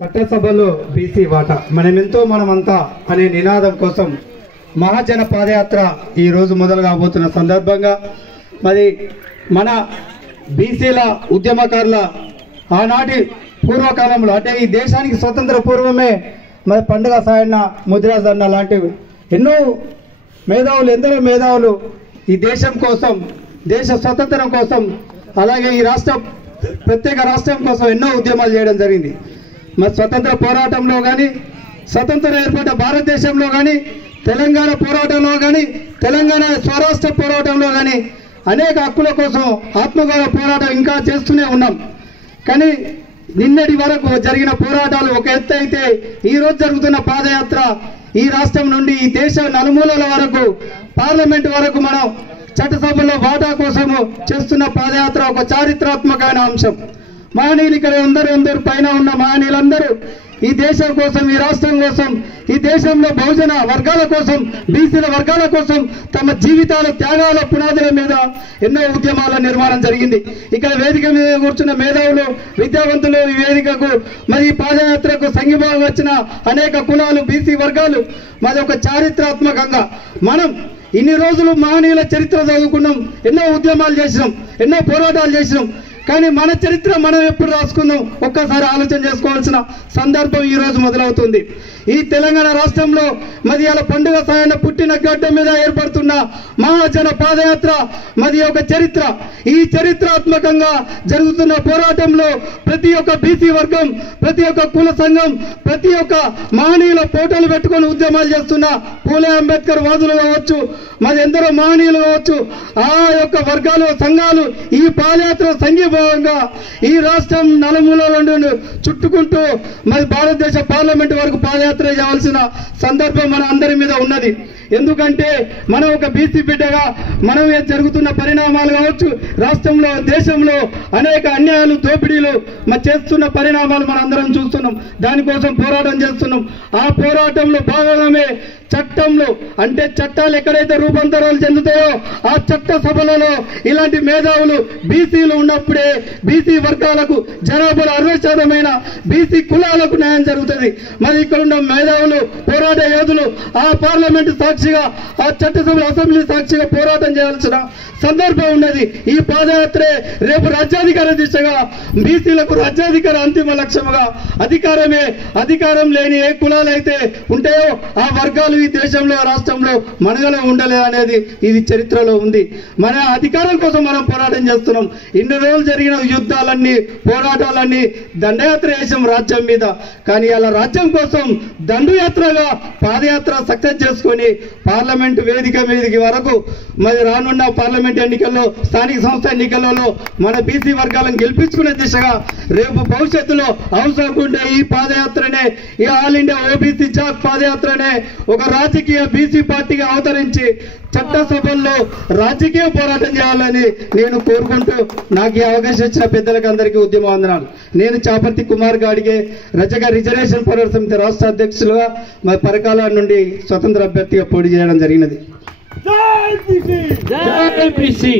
చట్టసభలో బీసీ వాటా మనమంతా అనే నినాదం కోసం మహాజన పాదయాత్ర ఈ రోజు మొదలు కాబోతున్న సందర్భంగా మరి మన బీసీల ఉద్యమకారుల ఆనాటి పూర్వకాలంలో అంటే ఈ దేశానికి స్వతంత్ర పూర్వమే మరి పండుగ సాయన్న ముదిరాజ్ అన్న లాంటి ఎన్నో మేధావులు ఎందరో మేధావులు ఈ దేశం కోసం దేశ స్వతంత్రం కోసం అలాగే ఈ ప్రత్యేక రాష్ట్రం కోసం ఎన్నో ఉద్యమాలు చేయడం జరిగింది। మరి స్వతంత్ర పోరాటంలో కానీ స్వతంత్రం ఏర్పడ్డ భారతదేశంలో కానీ తెలంగాణ పోరాటంలో కానీ తెలంగాణ స్వరాష్ట్ర పోరాటంలో కానీ అనేక హక్కుల కోసం ఆత్మగౌరవ పోరాటం ఇంకా చేస్తూనే ఉన్నాం। కానీ నిన్నటి వరకు జరిగిన పోరాటాలు ఒక ఎత్తు అయితే ఈరోజు జరుగుతున్న పాదయాత్ర ఈ రాష్ట్రం నుండి ఈ దేశ నలుమూలల వరకు పార్లమెంట్ వరకు మనం చట్టసభలో వాటా కోసము చేస్తున్న పాదయాత్ర ఒక చారిత్రాత్మకమైన అంశం। మహనీయులు ఇక్కడ అందరూ పైన ఉన్న మహనీయులందరూ ఈ దేశం కోసం ఈ రాష్ట్రం కోసం ఈ దేశంలో బహుజన వర్గాల కోసం బీసీల వర్గాల కోసం తమ జీవితాల త్యాగాల పునాదుల మీద ఎన్నో ఉద్యమాల నిర్మాణం జరిగింది। ఇక్కడ వేదిక మీద కూర్చున్న మేధావులు విద్యావంతులు ఈ వేదికకు మరి ఈ పాదయాత్రకు సంఘీభావం వచ్చిన అనేక కులాలు బీసీ వర్గాలు మరి ఒక చారిత్రాత్మకంగా మనం ఇన్ని రోజులు మహనీయుల చరిత్ర చదువుకున్నాం, ఎన్నో ఉద్యమాలు చేసినాం, ఎన్నో పోరాటాలు చేసినాం। కానీ మన చరిత్ర మనం ఎప్పుడు రాసుకుందాం ఒక్కసారి ఆలోచన చేసుకోవాల్సిన సందర్భం ఈ రోజు మొదలవుతుంది। ఈ తెలంగాణ రాష్ట్రంలో మరి అలా పండుగ సాయన్న పుట్టిన గడ్డ మీద ఏర్పడుతున్న మహాజన పాదయాత్ర మరి ఒక చరిత్ర। ఈ చరిత్రాత్మకంగా జరుగుతున్న పోరాటంలో ప్రతి ఒక్క బీసీ వర్గం ప్రతి ఒక్క కుల సంఘం ప్రతి ఒక్క మహనీయుల ఫోటోలు పెట్టుకొని ఉద్యమాలు చేస్తున్న పూలే అంబేద్కర్ వాదులు కావచ్చు మరి ఎందరో మహనీయులు కావచ్చు ఆ యొక్క వర్గాలు సంఘాలు ఈ పాదయాత్ర సంఘీభావంగా ఈ రాష్ట్రం నలుమూలల నుండి చుట్టుకుంటూ మరి భారతదేశ పార్లమెంట్ వరకు పాదయాత్ర చేయాల్సిన సందర్భం మన అందరి మీద ఉన్నది। ఎందుకంటే మనం ఒక బీసీ బిడ్డగా మనం జరుగుతున్న పరిణామాలు కావచ్చు రాష్ట్రంలో దేశంలో అనేక అన్యాయాలు దోపిడీలు చేస్తున్న పరిణామాలు మనం అందరం చూస్తున్నాం, దానికోసం పోరాటం చేస్తున్నాం। ఆ పోరాటంలో భాగమే చట్టంలో అంటే చట్టాలు ఎక్కడైతే రూపాంతరాలు చెందుతాయో ఆ చట్ట సభలలో ఇలాంటి మేధావులు బీసీలు ఉన్నప్పుడే బీసీ వర్గాలకు జనాభాలో 60% బీసీ కులాలకు న్యాయం జరుగుతుంది। మరి ఇక్కడ ఉన్న మేధావులు పోరాట యోధులు ఆ పార్లమెంట్ సాక్షిగా ఆ చట్టసభ అసెంబ్లీ సాక్షిగా పోరాటం చేయాల్సిన సందర్భం ఉన్నది। ఈ పాదయాత్రే రేపు రాజ్యాధికార దిశగా బీసీలకు రాజ్యాధికార అంతిమ లక్ష్యముగా అధికారం లేని ఏ కులాలు అయితే ఉంటాయో ఆ వర్గాలు ఈ దేశంలో రాష్ట్రంలో మనగలో ఉండలే అనేది ఇది చరిత్రలో ఉంది। మన అధికారం కోసం మనం పోరాటం చేస్తున్నాం। ఇన్ని రోజులు జరిగిన యుద్ధాలన్నీ పోరాటాలన్నీ దండయాత్ర చేసాం రాజ్యం మీద, కానీ అలా రాజ్యం కోసం దండయాత్రగా పాదయాత్ర సక్సెస్ చేసుకొని పార్లమెంట్ వేదిక మీదకి వరకు మరి రానున్న పార్లమెంట్ ఎన్నికల్లో స్థానిక సంస్థ ఎన్నికలలో మన బీసీ వర్గాలను గెలిపించుకునే దిశగా రేపు భవిష్యత్తులో అవసరం ఉండే ఈ పాదయాత్రనే ఈ ఆల్ ఇండియా ఓబీసీ జాక్ పాదయాత్రనే ఒక రాజకీయ బీసీ పార్టీగా అవతరించి చట్టసభల్లో రాజకీయ పోరాటం చేయాలని నేను కోరుకుంటూ నాకు ఈ అవకాశం ఇచ్చిన పెద్దలకు అందరికీ ఉద్యమ వందనాలు। నేను చాపర్తి కుమార్ గాడిగే రజక రిజర్వేషన్ పోరాట సమితి రాష్ట్ర అధ్యక్షులుగా మరి పరకాల నుండి స్వతంత్ర అభ్యర్థిగా పోటీ చేయడం జరిగినది। జై బీసీ